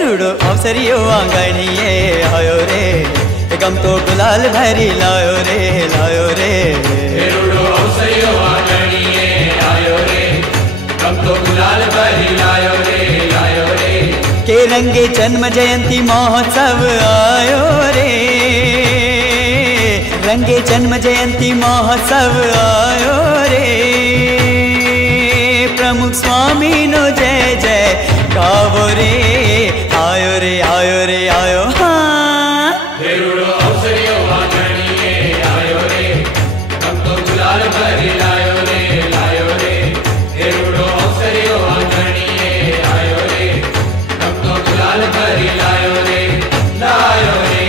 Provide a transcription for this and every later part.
रूड़ो अवसरियो आंगणिए आयो रे, गम तो गुलाल भरी लायो रे, लायो रे। रूड़ो अवसरियो आंगणिए आयो रे, गम तो गुलाल भरी लायो रे, लायो रे। के रंगे जन्म जयंती महोत्सव आयो रे, रंगे जन्म जयंती महोत्सव आयो रे। प्रमुख स्वामी नो जय जय गावो रे, आयो रे, आयो रे, आयो। हाँ रूड़ो अवसरियो आंगणिए आयो रे, गम तो गुलाल भरी लायो रे, लायो रे। रूड़ो अवसरियो आंगणिए आयो रे, गम तो गुलाल भरी लायो रे, लायो रे।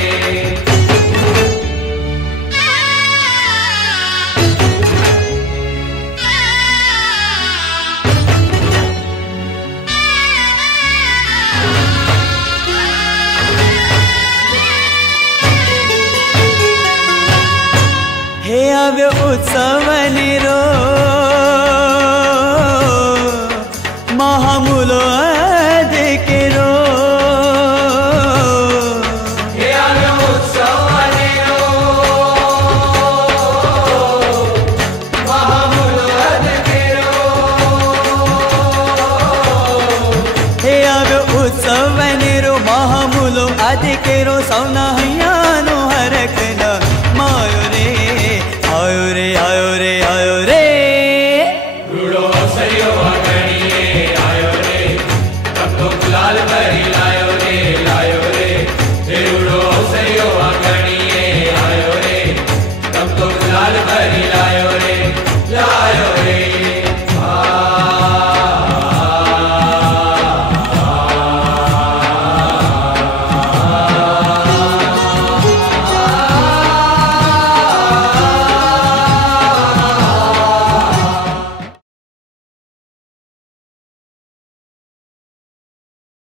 हे आव्यो उत्सव निरो महामूलो अधिकेरो, हे आव्यो उत्सव निरो महामूलो अधिकेरो, हे आव्यो उत्सव निरो महामूलो अधिकेरो। सौना हैयानो हरख